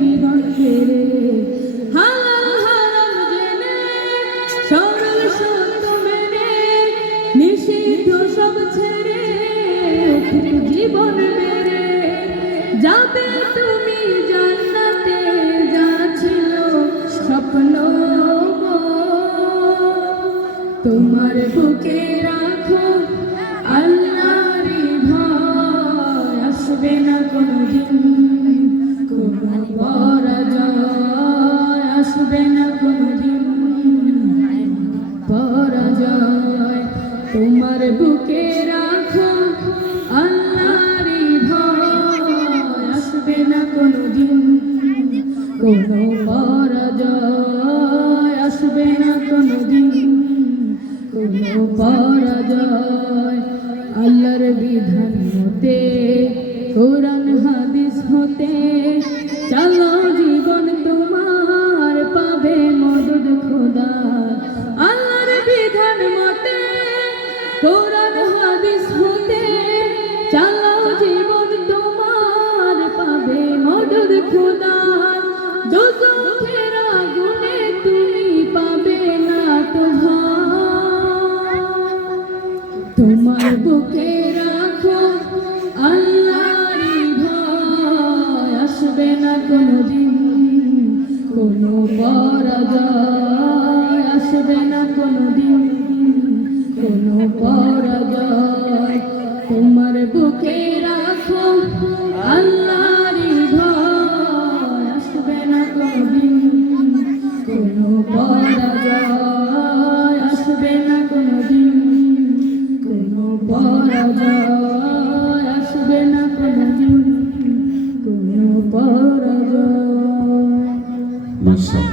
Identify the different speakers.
Speaker 1: জীবন ফেরে হালাল হারাম জেনে সরল ছেড়ে জীবন মেরে যাবে তুমি জান্নাতে যা ছিল স্বপ্ন তোমার বুকে রাখো আল্লাহরই ভয় আসবে না কোনোদিন আসবে না কোনোদিন পরাজয় তোমার বুকে রাখো আল্লাহরই ভয় আসবে না কোনোদিন কোনো পরাজয় আসবে না কোনোদিন কোনো পরাজয় আল্লাহর বিধান মতে কোরআন হাদিস হতে, চালো কোরআন, হাদিস হতে চালো জীবন তোমার পাবে মদদ খোদা। দুজখের আগুনে তুমি পাবে না তো। তোমার বুকে রাখো আল্লাহরই ভয়। আসবে না কোনোদিন কোনো পরাজয়। আসবে না কোনোদিন কোনো পরাজয় তোমার বুকে রাখো, আল্লাহরই ভয়। আসবে না কোনোদিন কোনো পরাজয়। আসবে না কোনোদিন কোনো পরাজয়। আসবে না কোনোদিন কোনো পরাজয়।
Speaker 2: মাশাআল্লাহ।